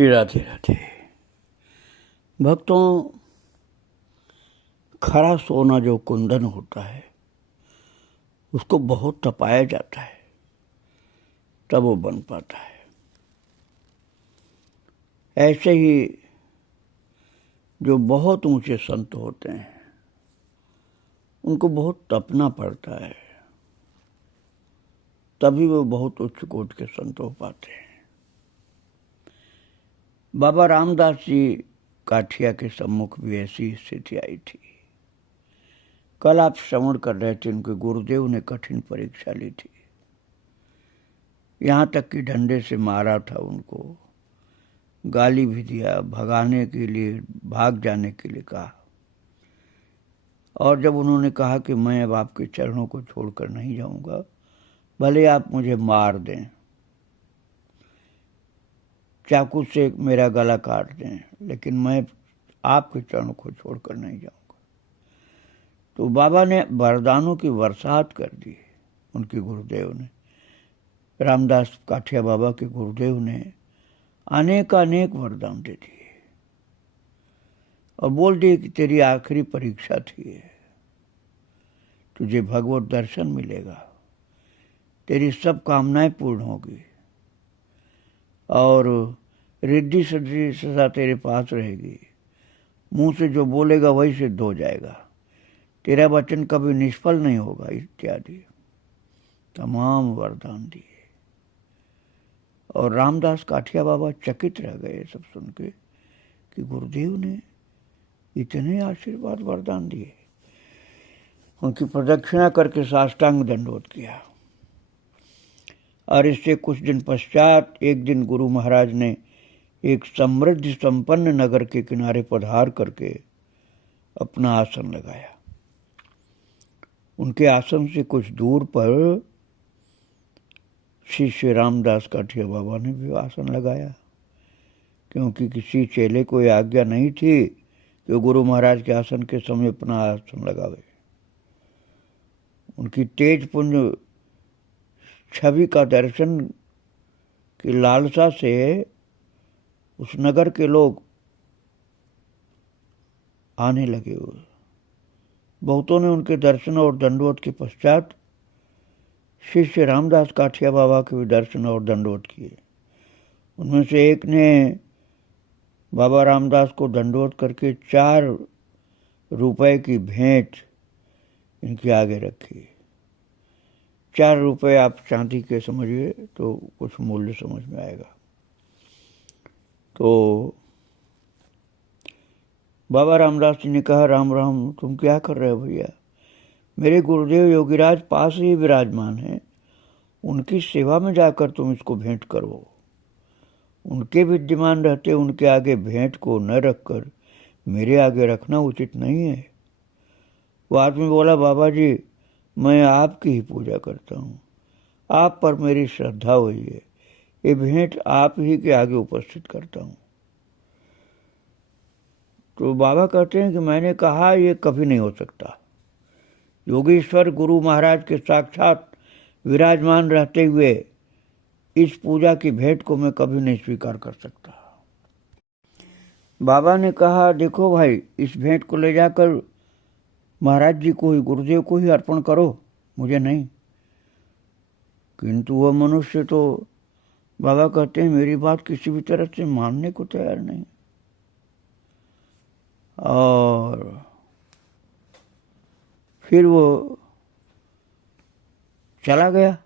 श्री राधे राधे। भक्तों, खरा सोना जो कुंदन होता है उसको बहुत तपाया जाता है तब वो बन पाता है। ऐसे ही जो बहुत ऊंचे संत होते हैं उनको बहुत तपना पड़ता है, तभी वो बहुत उच्च कोटि के संत हो पाते हैं। बाबा रामदास जी काठिया के सम्मुख भी ऐसी स्थिति आई थी। कल आप श्रवण कर रहे थे, उनके गुरुदेव ने कठिन परीक्षा ली थी, यहाँ तक कि डंडे से मारा था, उनको गाली भी दिया, भगाने के लिए, भाग जाने के लिए कहा। और जब उन्होंने कहा कि मैं अब आपके चरणों को छोड़कर नहीं जाऊंगा, भले आप मुझे मार दें, चाकू से मेरा गला काट दें, लेकिन मैं आपके चरणों को छोड़कर नहीं जाऊंगा। तो बाबा ने वरदानों की बरसात कर दी। उनके गुरुदेव ने, रामदास काठिया बाबा के गुरुदेव ने अनेक वरदान दे दिए और बोल दिए कि तेरी आखिरी परीक्षा थी, तुझे भगवत दर्शन मिलेगा, तेरी सब कामनाएं पूर्ण होगी और रिद्धि सिद्धि सदा तेरे पास रहेगी, मुंह से जो बोलेगा वही सिद्ध हो जाएगा, तेरा वचन कभी निष्फल नहीं होगा, इत्यादि तमाम वरदान दिए। और रामदास काठिया बाबा चकित रह गए सब सुन के कि गुरुदेव ने इतने आशीर्वाद वरदान दिए। उनकी प्रदक्षिणा करके साष्टांग दंडवत किया। और इससे कुछ दिन पश्चात एक दिन गुरु महाराज ने एक समृद्ध संपन्न नगर के किनारे पधार करके अपना आसन लगाया। उनके आसन से कुछ दूर पर शिष्य रामदास काठिया बाबा ने भी आसन लगाया, क्योंकि किसी चेले को यह आज्ञा नहीं थी कि गुरु महाराज के आसन के समय अपना आसन लगावे। उनकी तेज पुंज छवि का दर्शन की लालसा से उस नगर के लोग आने लगे। बहुतों ने उनके दर्शन और दंडवत के पश्चात शिष्य रामदास काठिया बाबा के भी दर्शन और दंडवत किए। उनमें से एक ने बाबा रामदास को दंडवत करके 4 रुपए की भेंट इनके आगे रखी। 4 रुपए आप चांदी के समझिए तो कुछ मूल्य समझ में आएगा। तो बाबा रामदास जी ने कहा, राम राम, तुम क्या कर रहे हो भैया? मेरे गुरुदेव योगीराज पास ही विराजमान हैं, उनकी सेवा में जाकर तुम इसको भेंट करो। उनके विद्यमान रहते उनके आगे भेंट को न रखकर मेरे आगे रखना उचित नहीं है। वो आदमी बोला, बाबा जी, मैं आपकी ही पूजा करता हूँ, आप पर मेरी श्रद्धा हुई है, ये भेंट आप ही के आगे उपस्थित करता हूँ। तो बाबा कहते हैं कि मैंने कहा ये कभी नहीं हो सकता। योगेश्वर गुरु महाराज के साक्षात विराजमान रहते हुए इस पूजा की भेंट को मैं कभी नहीं स्वीकार कर सकता। बाबा ने कहा, देखो भाई, इस भेंट को ले जाकर महाराज जी को ही, गुरुदेव को ही अर्पण करो, मुझे नहीं। किंतु वह मनुष्य तो, बाबा कहते हैं, मेरी बात किसी भी तरह से मानने को तैयार नहीं। और फिर वो चला गया।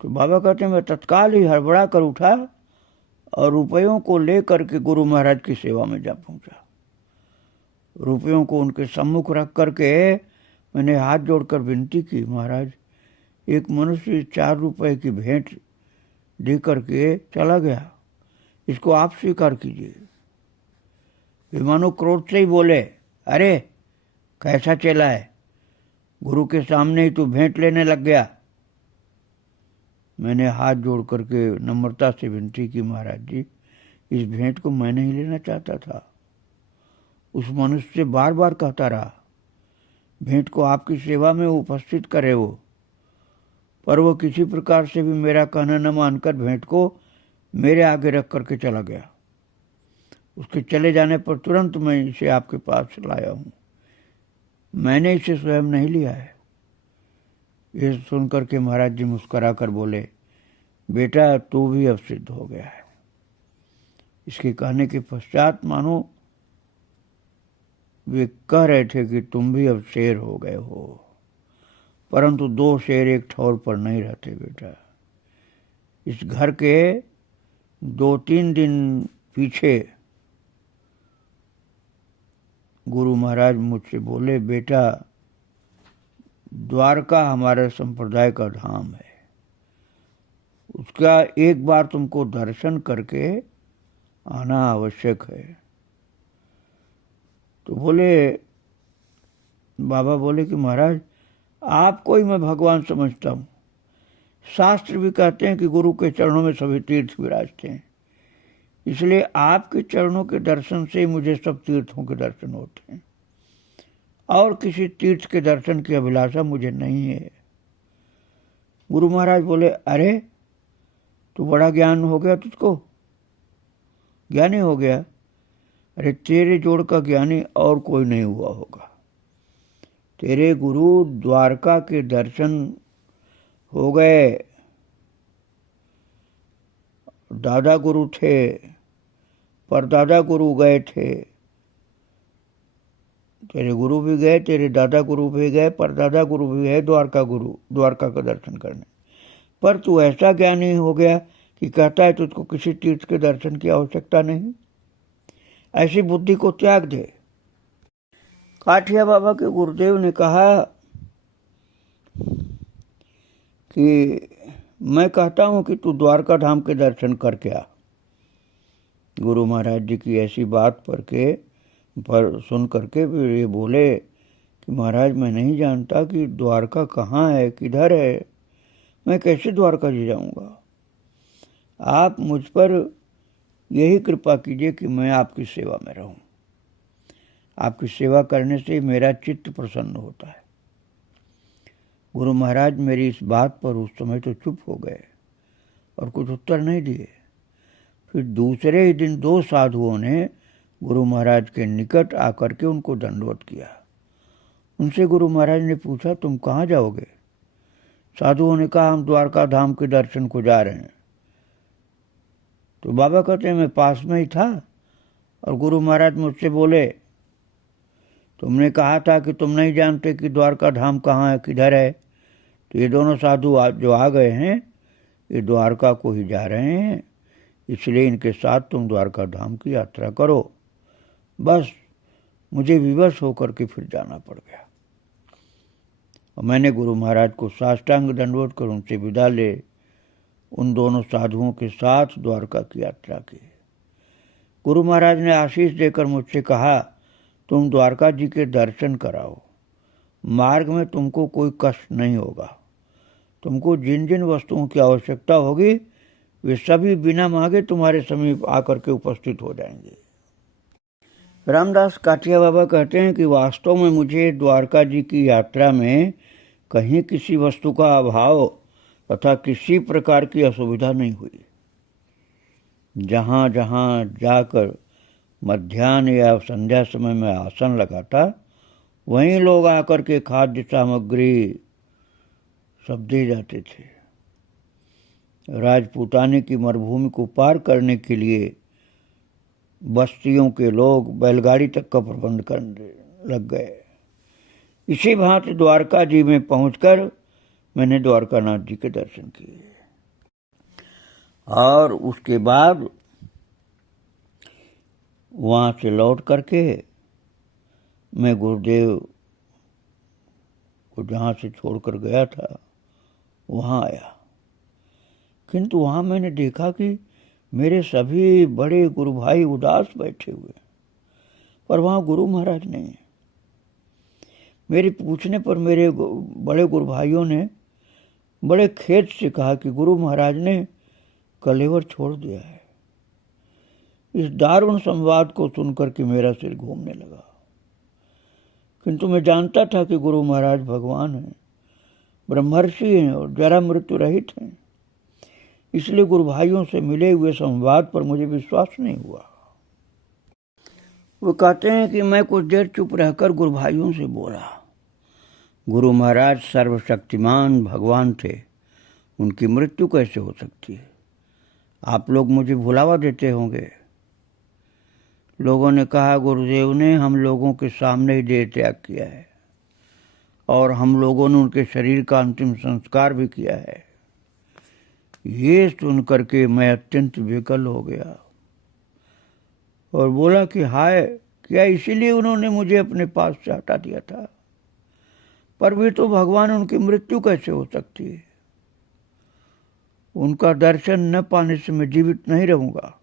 तो बाबा कहते हैं, मैं तत्काल ही हड़बड़ा कर उठा और रुपयों को लेकर के गुरु महाराज की सेवा में जा पहुंचा। रुपयों को उनके सम्मुख रख करके मैंने हाथ जोड़कर विनती की, महाराज, एक मनुष्य 4 रुपए की भेंट दे करके चला गया, इसको आप स्वीकार कीजिए। विमानो क्रोध से ही बोले, अरे कैसा चेला है, गुरु के सामने ही तू भेंट लेने लग गया। मैंने हाथ जोड़ करके नम्रता से विनती की, महाराज जी, इस भेंट को मैं नहीं लेना चाहता था। उस मनुष्य से बार बार कहता रहा, भेंट को आपकी सेवा में उपस्थित करे वो, पर वो किसी प्रकार से भी मेरा कहना न मानकर भेंट को मेरे आगे रख करके चला गया। उसके चले जाने पर तुरंत मैं इसे आपके पास लाया हूँ, मैंने इसे स्वयं नहीं लिया है। ये सुनकर के महाराज जी मुस्कुरा कर बोले, बेटा तू भी अब सिद्ध हो गया है। इसके कहने के पश्चात मानो वे कह रहे थे कि तुम भी अब शेर हो गए हो, परंतु दो शेर एक ठौर पर नहीं रहते बेटा। इस घर के 2-3 दिन पीछे गुरु महाराज मुझसे बोले, बेटा द्वारका हमारे संप्रदाय का धाम है, उसका एक बार तुमको दर्शन करके आना आवश्यक है। तो बोले, बाबा बोले कि महाराज आपको ही मैं भगवान समझता हूँ। शास्त्र भी कहते हैं कि गुरु के चरणों में सभी तीर्थ विराजते हैं, इसलिए आपके चरणों के दर्शन से मुझे सब तीर्थों के दर्शन होते हैं, और किसी तीर्थ के दर्शन की अभिलाषा मुझे नहीं है। गुरु महाराज बोले, अरे तू बड़ा ज्ञान हो गया, तुझको ज्ञानी हो गया। अरे तेरे जोड़ का ज्ञानी और कोई नहीं हुआ होगा। तेरे गुरु द्वारका के दर्शन हो गए, दादा गुरु थे, परदादा गुरु गए थे, तेरे गुरु भी गए, तेरे दादा गुरु भी गए, परदादा गुरु भी है द्वारका गुरु, द्वारका का दर्शन करने। पर तू ऐसा ज्ञानी हो गया कि कहता है तुझको किसी तीर्थ के दर्शन की आवश्यकता नहीं। ऐसी बुद्धि को त्याग दे। काठिया बाबा के गुरुदेव ने कहा कि मैं कहता हूं कि तू द्वारका धाम के दर्शन करके आ। गुरु महाराज जी की ऐसी बात पर सुन करके ये बोले कि महाराज मैं नहीं जानता कि द्वारका कहाँ है, किधर है, मैं कैसे द्वारका जी जाऊंगा। आप मुझ पर यही कृपा कीजिए कि मैं आपकी सेवा में रहूं। आपकी सेवा करने से मेरा चित्त प्रसन्न होता है। गुरु महाराज मेरी इस बात पर उस समय तो चुप हो गए और कुछ उत्तर नहीं दिए। फिर दूसरे ही दिन 2 साधुओं ने गुरु महाराज के निकट आकर के उनको दंडवत किया। उनसे गुरु महाराज ने पूछा, तुम कहाँ जाओगे? साधुओं ने कहा, हम द्वारका धाम के दर्शन को जा रहे हैं। तो बाबा कहते हैं, मैं पास में ही था और गुरु महाराज मुझसे बोले, तुमने कहा था कि तुम नहीं जानते कि द्वारका धाम कहाँ है, किधर है। तो ये दोनों साधु जो आ गए हैं, ये द्वारका को ही जा रहे हैं, इसलिए इनके साथ तुम द्वारका धाम की यात्रा करो। बस मुझे विवश होकर के फिर जाना पड़ गया और मैंने गुरु महाराज को साष्टांग दंडवत कर उनसे विदा ले उन दोनों साधुओं के साथ द्वारका की यात्रा की। गुरु महाराज ने आशीष देकर मुझसे कहा, तुम द्वारका जी के दर्शन कराओ, मार्ग में तुमको कोई कष्ट नहीं होगा। तुमको जिन जिन वस्तुओं की आवश्यकता होगी वे सभी बिना मांगे तुम्हारे समीप आकर के उपस्थित हो जाएंगे। रामदास काठिया बाबा कहते हैं कि वास्तव में मुझे द्वारका जी की यात्रा में कहीं किसी वस्तु का अभाव तथा किसी प्रकार की असुविधा नहीं हुई। जहाँ जहाँ जाकर मध्याह्न या संध्या समय में आसन लगाता, वहीं लोग आकर के खाद्य सामग्री सब दे जाते थे। राजपूताने की मरुभूमि को पार करने के लिए बस्तियों के लोग बैलगाड़ी तक का प्रबंध करने लग गए। इसी भांति द्वारका जी में पहुंचकर मैंने द्वारकानाथ जी के दर्शन किए और उसके बाद वहाँ से लौट करके मैं गुरुदेव को जहाँ से छोड़कर गया था वहाँ आया। किंतु वहाँ मैंने देखा कि मेरे सभी बड़े गुरु भाई उदास बैठे हुए, पर वहाँ गुरु महाराज नहीं है। मेरे पूछने पर मेरे बड़े गुरु भाइयों ने बड़े खेद से कहा कि गुरु महाराज ने कलेवर छोड़ दिया है। इस दारुण संवाद को सुनकर के मेरा सिर घूमने लगा, किंतु मैं जानता था कि गुरु महाराज भगवान हैं, ब्रह्मर्षि हैं और जरा मृत्यु रहित हैं। इसलिए गुरु भाइयों से मिले हुए संवाद पर मुझे विश्वास नहीं हुआ। वो कहते हैं कि मैं कुछ देर चुप रहकर गुरु भाइयों से बोला। गुरु महाराज सर्वशक्तिमान भगवान थे, उनकी मृत्यु कैसे हो सकती है? आप लोग मुझे भुलावा देते होंगे। लोगों ने कहा, गुरुदेव ने हम लोगों के सामने ही देह त्याग किया है और हम लोगों ने उनके शरीर का अंतिम संस्कार भी किया है। ये सुन करके मैं अत्यंत विकल हो गया और बोला कि हाय, क्या इसीलिए उन्होंने मुझे अपने पास से हटा दिया था? पर भी तो भगवान, उनकी मृत्यु कैसे हो सकती है? उनका दर्शन न पाने से मैं जीवित नहीं रहूंगा।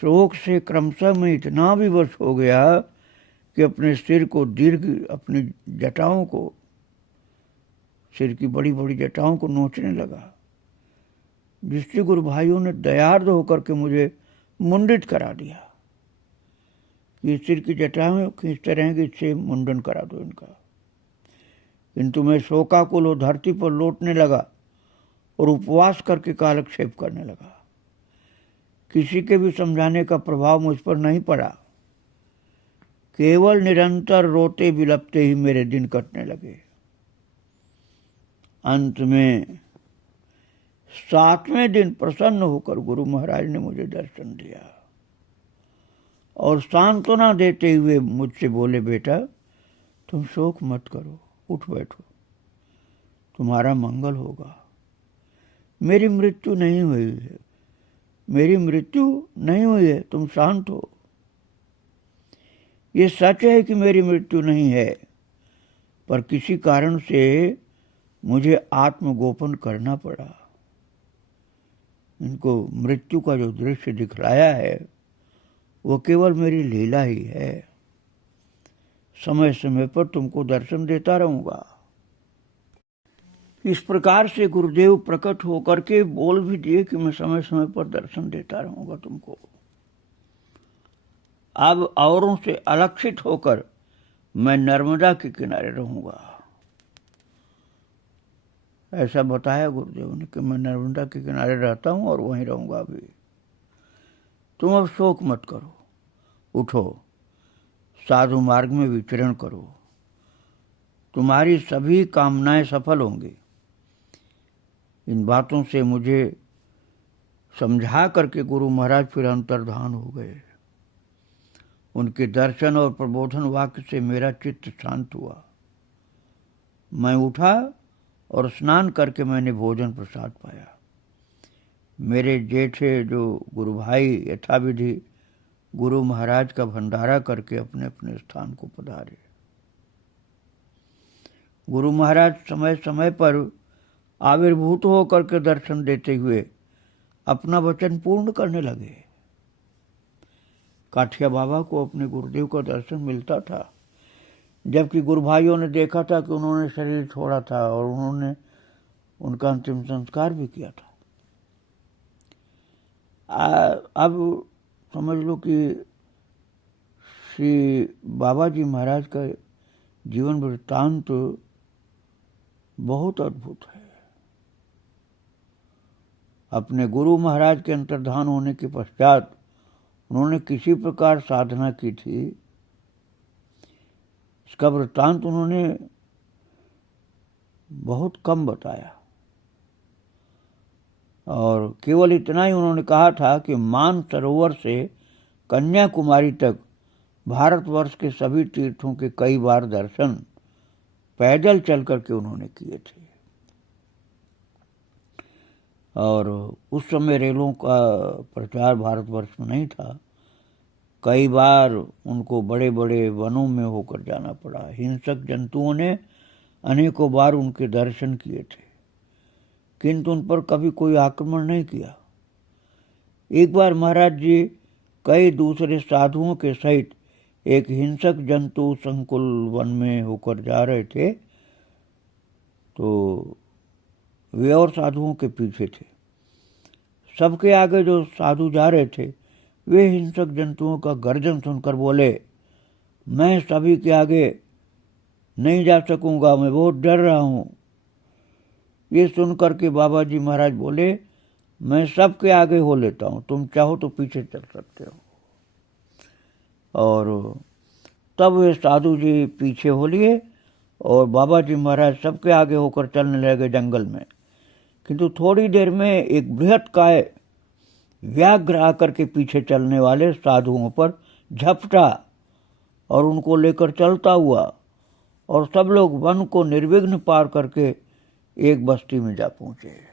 शोक से क्रमशः मैं इतना विवश हो गया कि अपने सिर को अपनी जटाओं को, सिर की बड़ी बड़ी जटाओं को नोचने लगा, जिससे गुरु भाइयों ने दयार्द होकर के मुझे मुंडित करा दिया कि सिर की जटाएं खींचते रहेंगे, इससे मुंडन करा दो इनका। किंतु मैं शोकाकुल हो धरती पर लौटने लगा और उपवास करके कालक्षेप करने लगा। किसी के भी समझाने का प्रभाव मुझ पर नहीं पड़ा। केवल निरंतर रोते बिलपते ही मेरे दिन कटने लगे। अंत में 7वें दिन प्रसन्न होकर गुरु महाराज ने मुझे दर्शन दिया और सांत्वना देते हुए मुझसे बोले, बेटा तुम शोक मत करो, उठ बैठो, तुम्हारा मंगल होगा। मेरी मृत्यु नहीं हुई है, मेरी मृत्यु नहीं हुई है, तुम शांत हो। ये सच है कि मेरी मृत्यु नहीं है, पर किसी कारण से मुझे आत्मगोपन करना पड़ा। इनको मृत्यु का जो दृश्य दिखलाया है वो केवल मेरी लीला ही है। समय समय पर तुमको दर्शन देता रहूंगा। इस प्रकार से गुरुदेव प्रकट होकर के बोल भी दिए कि मैं समय समय पर दर्शन देता रहूंगा तुमको। अब औरों से अलक्षित होकर मैं नर्मदा के किनारे रहूंगा। ऐसा बताया गुरुदेव ने कि मैं नर्मदा के किनारे रहता हूं और वहीं रहूंगा अभी। तुम अब शोक मत करो, उठो, साधु मार्ग में विचरण करो, तुम्हारी सभी कामनाएं सफल होंगी। इन बातों से मुझे समझा करके गुरु महाराज फिर अंतर्धान हो गए। उनके दर्शन और प्रबोधन वाक्य से मेरा चित्त शांत हुआ। मैं उठा और स्नान करके मैंने भोजन प्रसाद पाया। मेरे जेठे जो गुरु भाई यथाविधि गुरु महाराज का भंडारा करके अपने अपने स्थान को पधारे। गुरु महाराज समय समय पर आविर्भूत होकर के दर्शन देते हुए अपना वचन पूर्ण करने लगे। काठिया बाबा को अपने गुरुदेव का दर्शन मिलता था, जबकि गुरु भाइयों ने देखा था कि उन्होंने शरीर छोड़ा था और उन्होंने उनका अंतिम संस्कार भी किया था। अब समझ लो कि श्री बाबा जी महाराज का जीवन वृत्तांत तो बहुत अद्भुत है। अपने गुरु महाराज के अंतर्धान होने के पश्चात उन्होंने किसी प्रकार साधना की थी, इसका वृत्तांत उन्होंने बहुत कम बताया और केवल इतना ही उन्होंने कहा था कि मान सरोवर से कन्याकुमारी तक भारतवर्ष के सभी तीर्थों के कई बार दर्शन पैदल चल करके उन्होंने किए थे। और उस समय रेलों का प्रचार भारतवर्ष में नहीं था। कई बार उनको बड़े बड़े वनों में होकर जाना पड़ा। हिंसक जंतुओं ने अनेकों बार उनके दर्शन किए थे, किंतु उन पर कभी कोई आक्रमण नहीं किया। एक बार महाराज जी कई दूसरे साधुओं के सहित एक हिंसक जंतु संकुल वन में होकर जा रहे थे, तो वे और साधुओं के पीछे थे। सबके आगे जो साधु जा रहे थे वे हिंसक जंतुओं का गर्जन सुनकर बोले, मैं सभी के आगे नहीं जा सकूंगा, मैं बहुत डर रहा हूं। ये सुनकर के बाबा जी महाराज बोले, मैं सबके आगे हो लेता हूँ, तुम चाहो तो पीछे चल सकते हो। और तब वे साधु जी पीछे हो लिए और बाबा जी महाराज सबके आगे होकर चलने लगे जंगल में। किंतु थोड़ी देर में एक बृहत्काय व्याघ्र आकर के पीछे चलने वाले साधुओं पर झपटा और उनको लेकर चलता हुआ, और सब लोग वन को निर्विघ्न पार करके एक बस्ती में जा पहुंचे।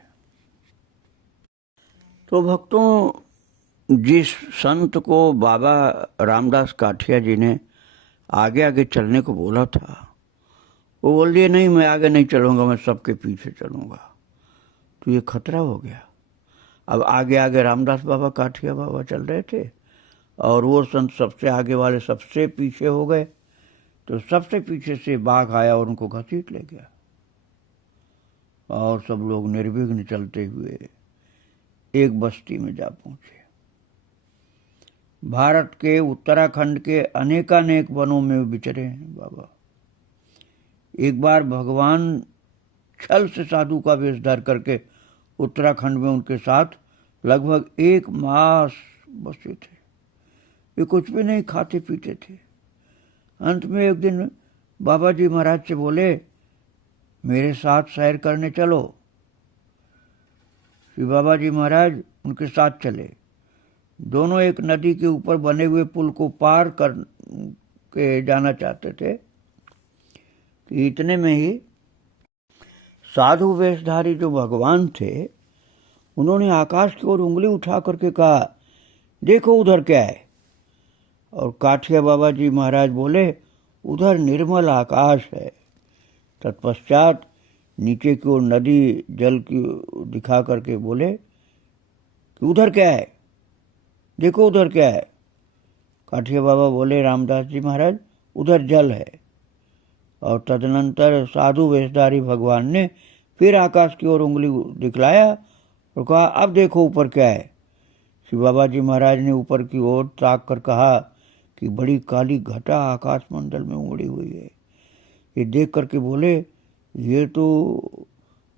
तो भक्तों, जिस संत को बाबा रामदास काठिया जी ने आगे आगे चलने को बोला था, वो बोल दिए नहीं, मैं आगे नहीं चलूंगा, मैं सबके पीछे चलूंगा। तो ये खतरा हो गया। अब आगे आगे रामदास बाबा काठिया बाबा चल रहे थे और वो संत सबसे आगे वाले सबसे पीछे हो गए। तो सबसे पीछे से बाघ आया और उनको घसीट ले गया, और सब लोग निर्विघ्न चलते हुए एक बस्ती में जा पहुंचे। भारत के उत्तराखंड के अनेकानेक वनों में विचरे हैं बाबा। एक बार भगवान छल से साधु का वेश धर करके उत्तराखंड में उनके साथ लगभग 1 मास बसे थे। वे कुछ भी नहीं खाते पीते थे। अंत में एक दिन बाबा जी महाराज से बोले, मेरे साथ सैर करने चलो। श्री बाबा जी महाराज उनके साथ चले। दोनों एक नदी के ऊपर बने हुए पुल को पार कर के जाना चाहते थे कि इतने में ही साधु वेशधारी जो भगवान थे, उन्होंने आकाश की ओर उंगली उठा करके कहा, देखो उधर क्या है। और काठिया बाबा जी महाराज बोले, उधर निर्मल आकाश है। तत्पश्चात नीचे की ओर नदी जल की दिखा करके बोले कि उधर क्या है, देखो उधर क्या है। काठिया बाबा बोले, रामदास जी महाराज उधर जल है। और तदनंतर साधु वेशधारी भगवान ने फिर आकाश की ओर उंगली दिखलाया और कहा, अब देखो ऊपर क्या है। श्री बाबा जी महाराज ने ऊपर की ओर ताक कर कहा कि बड़ी काली घटा आकाश मंडल में उड़ी हुई है। ये देख करके बोले, ये तो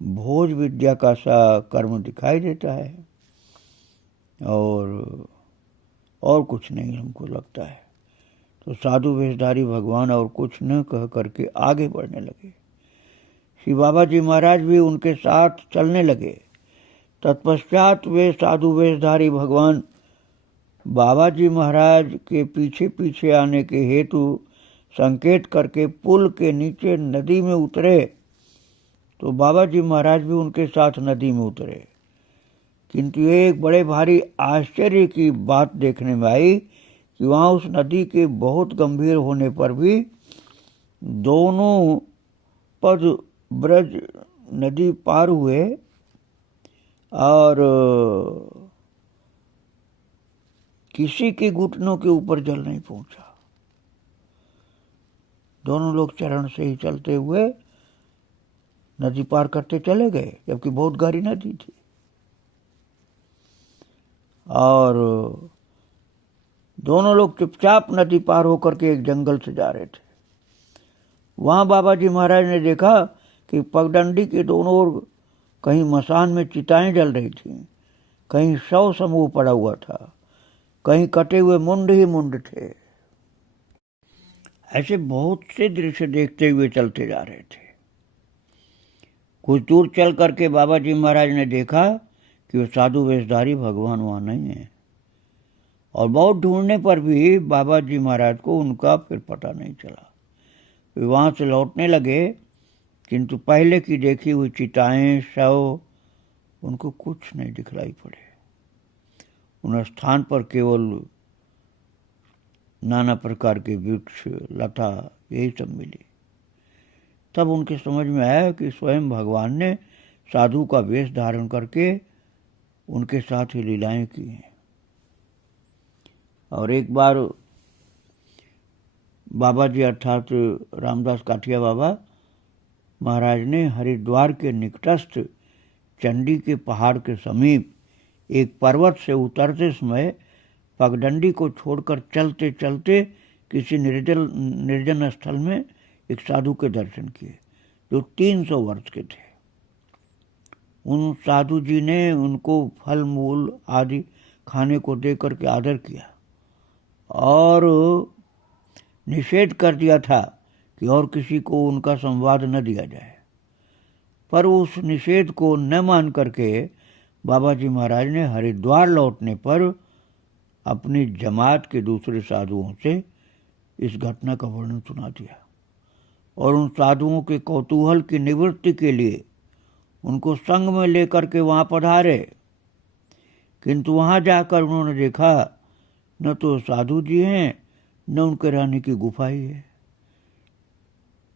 भोज विद्या का सा कर्म दिखाई देता है, और कुछ नहीं हमको लगता है। तो साधु वेशधारी भगवान और कुछ न कह करके आगे बढ़ने लगे। श्री बाबा जी महाराज भी उनके साथ चलने लगे। तत्पश्चात वे साधु वेशधारी भगवान बाबा जी महाराज के पीछे पीछे आने के हेतु संकेत करके पुल के नीचे नदी में उतरे। तो बाबा जी महाराज भी उनके साथ नदी में उतरे। किंतु एक बड़े भारी आश्चर्य की बात देखने में आई कि वहाँ उस नदी के बहुत गंभीर होने पर भी दोनों पद ब्रज नदी पार हुए और किसी के घुटनों के ऊपर जल नहीं पहुंचा। दोनों लोग चरण से ही चलते हुए नदी पार करते चले गए, जबकि बहुत गहरी नदी थी। और दोनों लोग चुपचाप नदी पार होकर के एक जंगल से जा रहे थे। वहां बाबा जी महाराज ने देखा कि पगडंडी के दोनों ओर कहीं मसान में चिताएं जल रही थीं, कहीं शव समूह पड़ा हुआ था, कहीं कटे हुए मुंड ही मुंड थे। ऐसे बहुत से दृश्य देखते हुए चलते जा रहे थे। कुछ दूर चल करके बाबा जी महाराज ने देखा कि वो साधु वेशधारी भगवान वहां नहीं है, और बहुत ढूंढने पर भी बाबा जी महाराज को उनका फिर पता नहीं चला। वे वहां से लौटने लगे, किंतु पहले की देखी हुई चिताएं शव उनको कुछ नहीं दिखलाई पड़े। उन स्थान पर केवल नाना प्रकार के वृक्ष लता यही सब मिली। तब उनके समझ में आया कि स्वयं भगवान ने साधु का वेश धारण करके उनके साथ ही लीलाएं की हैं। और एक बार बाबा जी अर्थात रामदास काठिया बाबा महाराज ने हरिद्वार के निकटस्थ चंडी के पहाड़ के समीप एक पर्वत से उतरते समय पगडंडी को छोड़कर चलते चलते किसी निर्जन स्थल में एक साधु के दर्शन किए, जो 300 वर्ष के थे। उन साधु जी ने उनको फल मूल आदि खाने को दे करके आदर किया और निषेध कर दिया था कि और किसी को उनका संवाद न दिया जाए। पर उस निषेध को न मान करके बाबा जी महाराज ने हरिद्वार लौटने पर अपनी जमात के दूसरे साधुओं से इस घटना का वर्णन सुना दिया और उन साधुओं के कौतूहल की निवृत्ति के लिए उनको संग में लेकर के वहां पधारे। किंतु वहां जाकर उन्होंने देखा न तो साधु जी हैं न उनके रहने की गुफा ही है।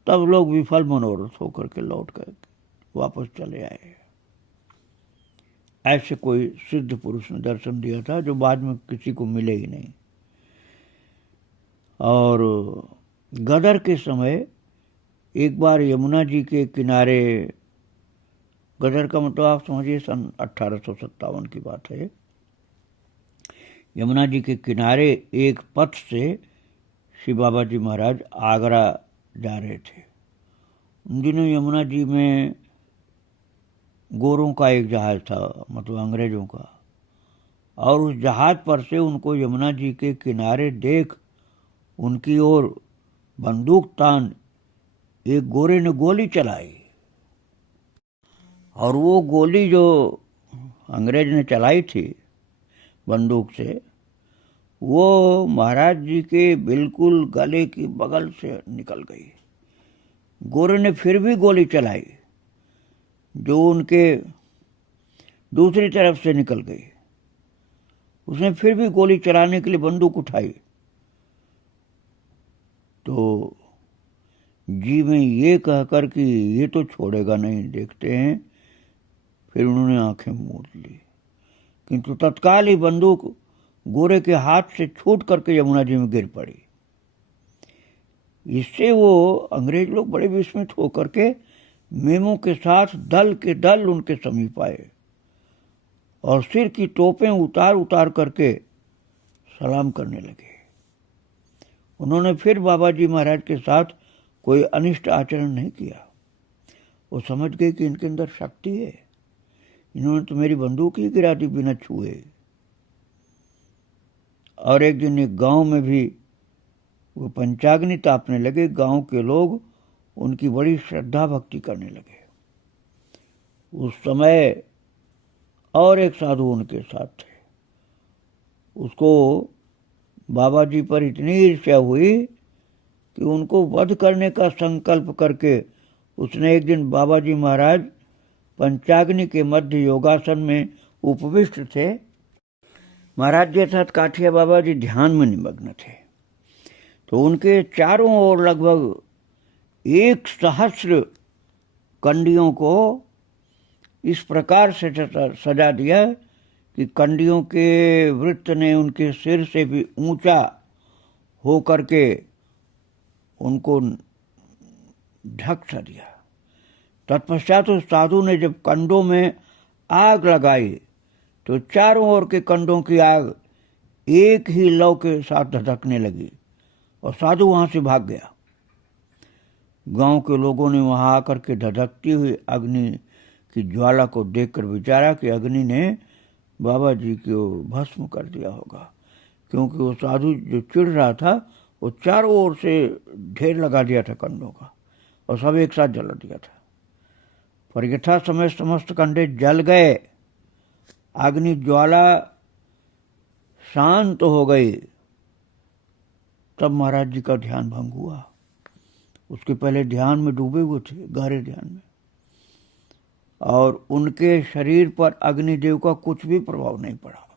तब लोग विफल मनोरथ होकर के लौट कर वापस चले आए। ऐसे कोई सिद्ध पुरुष ने दर्शन दिया था जो बाद में किसी को मिले ही नहीं। और गदर के समय एक बार यमुना जी के किनारे, गदर का मतलब आप समझिए सन 1857 की बात है, यमुना जी के किनारे एक पथ से श्री बाबा जी महाराज आगरा जा रहे थे। उन दिनों यमुना जी में गोरों का एक जहाज था, मतलब अंग्रेजों का, और उस जहाज पर से उनको यमुना जी के किनारे देख उनकी ओर बंदूक तान एक गोरे ने गोली चलाई और वो गोली जो अंग्रेज ने चलाई थी बंदूक से, वो महाराज जी के बिल्कुल गले की बगल से निकल गई। गोरे ने फिर भी गोली चलाई जो उनके दूसरी तरफ से निकल गई। उसने फिर भी गोली चलाने के लिए बंदूक उठाई तो जी में ये कहकर कि ये तो छोड़ेगा नहीं, देखते हैं, फिर उन्होंने आंखें मूंद ली। किंतु तत्काल ही बंदूक गोरे के हाथ से छूट करके यमुना जी में गिर पड़ी। इससे वो अंग्रेज लोग बड़े विस्मित होकर के मेमों के साथ दल के दल उनके समीप आए और सिर की टोपें उतार उतार करके सलाम करने लगे। उन्होंने फिर बाबा जी महाराज के साथ कोई अनिष्ट आचरण नहीं किया। वो समझ गए कि इनके अंदर शक्ति है, इन्होंने तो मेरी बंदूक ही गिरा दी बिना छुए। और एक दिन एक गांव में भी वो पंचाग्नि तापने लगे। गांव के लोग उनकी बड़ी श्रद्धा भक्ति करने लगे। उस समय और एक साधु उनके साथ थे। उसको बाबा जी पर इतनी ईर्ष्या हुई कि उनको वध करने का संकल्प करके उसने एक दिन बाबा जी महाराज पंचाग्नि के मध्य योगासन में उपविष्ट थे। महाराज जी अर्थात काठिया बाबा जी ध्यान में निमग्न थे, तो उनके चारों ओर लगभग 1,000 कंडियों को इस प्रकार से सजा दिया कि कंडियों के वृत्त ने उनके सिर से भी ऊंचा हो करके उनको ढक सा दिया। तत्पश्चात उस साधु ने जब कंडों में आग लगाई तो चारों ओर के कंडों की आग एक ही लौ के साथ धधकने लगी और साधु वहां से भाग गया। गांव के लोगों ने वहां आकर के धधकती हुई अग्नि की ज्वाला को देखकर विचारा कि अग्नि ने बाबा जी को भस्म कर दिया होगा, क्योंकि वो साधु जो चिढ़ रहा था वो चारों ओर से ढेर लगा दिया था कंडों का और सब एक साथ जला दिया था। पर यथा समय समस्त कंडे जल गए, अग्नि ज्वाला शांत हो गई। तब महाराज जी का ध्यान भंग हुआ। उसके पहले ध्यान में डूबे हुए थे, गहरे ध्यान में, और उनके शरीर पर अग्निदेव का कुछ भी प्रभाव नहीं पड़ा।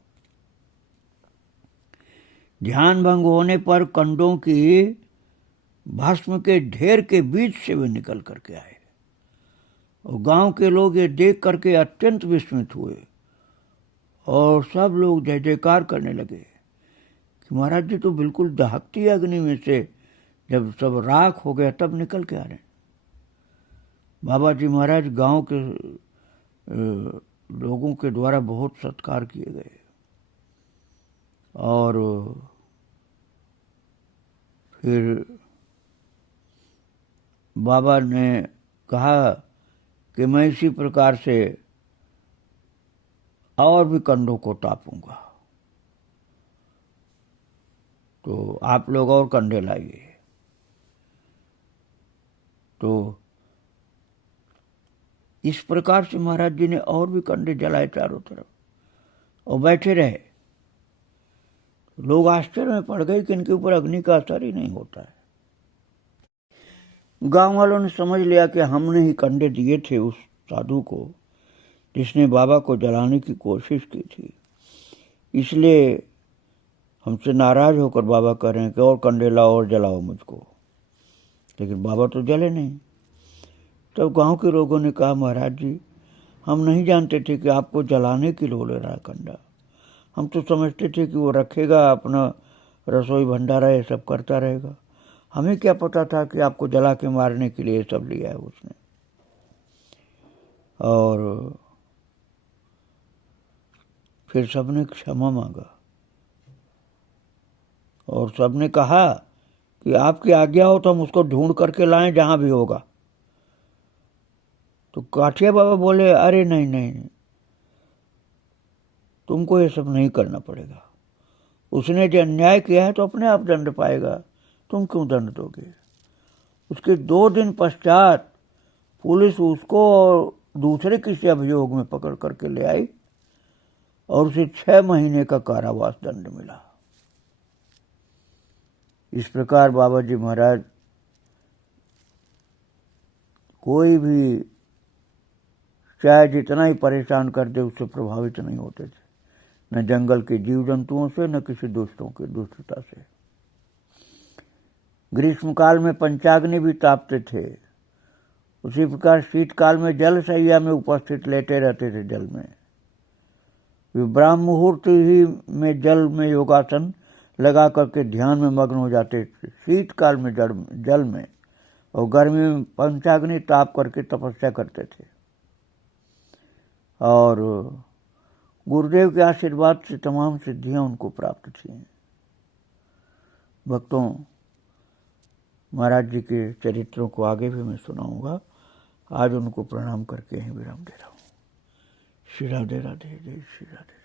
ध्यान भंग होने पर कंडों की भस्म के ढेर के बीच से वे निकल करके आए और गांव के लोग ये देख करके अत्यंत विस्मित हुए और सब लोग जय जयकार करने लगे कि महाराज जी तो बिल्कुल दहकती अग्नि में से जब सब राख हो गया तब निकल के आ रहे। बाबा जी महाराज गांव के लोगों के द्वारा बहुत सत्कार किए गए और फिर बाबा ने कहा कि मैं इसी प्रकार से और भी कंडों को तापूंगा। तो आप लोग और कंडे लाइए। तो इस प्रकार से महाराज जी ने और भी कंडे जलाए चारों तरफ और बैठे रहे। लोग आश्चर्य में पड़ गए कि इनके ऊपर अग्नि का असर ही नहीं होता है। गांव वालों ने समझ लिया कि हमने ही कंडे दिए थे उस साधु को जिसने बाबा को जलाने की कोशिश की थी, इसलिए हमसे नाराज होकर बाबा कह रहे हैं कि और कंडे लाओ और जलाओ मुझको। लेकिन बाबा तो जले नहीं। तब गांव के लोगों ने कहा, महाराज जी, हम नहीं जानते थे कि आपको जलाने के लिए ले रहा है कंडा। हम तो समझते थे कि वो रखेगा, अपना रसोई भंडारा ये सब करता रहेगा। हमें क्या पता था कि आपको जला के मारने के लिए सब लिया है उसने। और फिर सबने क्षमा मांगा और सबने कहा कि आपकी आज्ञा हो तो हम उसको ढूंढ करके लाएं जहां भी होगा। तो काठिया बाबा बोले, अरे नहीं नहीं, तुमको ये सब नहीं करना पड़ेगा। उसने जो अन्याय किया है तो अपने आप दंड पाएगा, तुम क्यों दंड दोगे। उसके 2 दिन पश्चात पुलिस उसको और दूसरे किसी अभियोग में पकड़ करके ले आई और उसे 6 महीने का कारावास दंड मिला। इस प्रकार बाबा जी महाराज कोई भी चाहे जितना ही परेशान कर दे उससे प्रभावित नहीं होते थे, न जंगल के जीव जंतुओं से, न किसी दुष्टों की दुष्टता से। ग्रीष्म काल में पंचाग्नि भी तापते थे। उसी प्रकार शीतकाल में जल सैया में उपस्थित लेटे रहते थे जल में। वे ब्राह्म मुहूर्त ही में जल में योगासन लगा करके ध्यान में मग्न हो जाते थे, शीतकाल में जल में, और गर्मी में पंचाग्नि ताप करके तपस्या करते थे। और गुरुदेव के आशीर्वाद से तमाम सिद्धियां उनको प्राप्त थी। भक्तों, महाराज जी के चरित्रों को आगे भी मैं सुनाऊंगा। आज उनको प्रणाम करके ही विराम दे रहा हूँ। श्री राधे राधे, जय श्री राधे।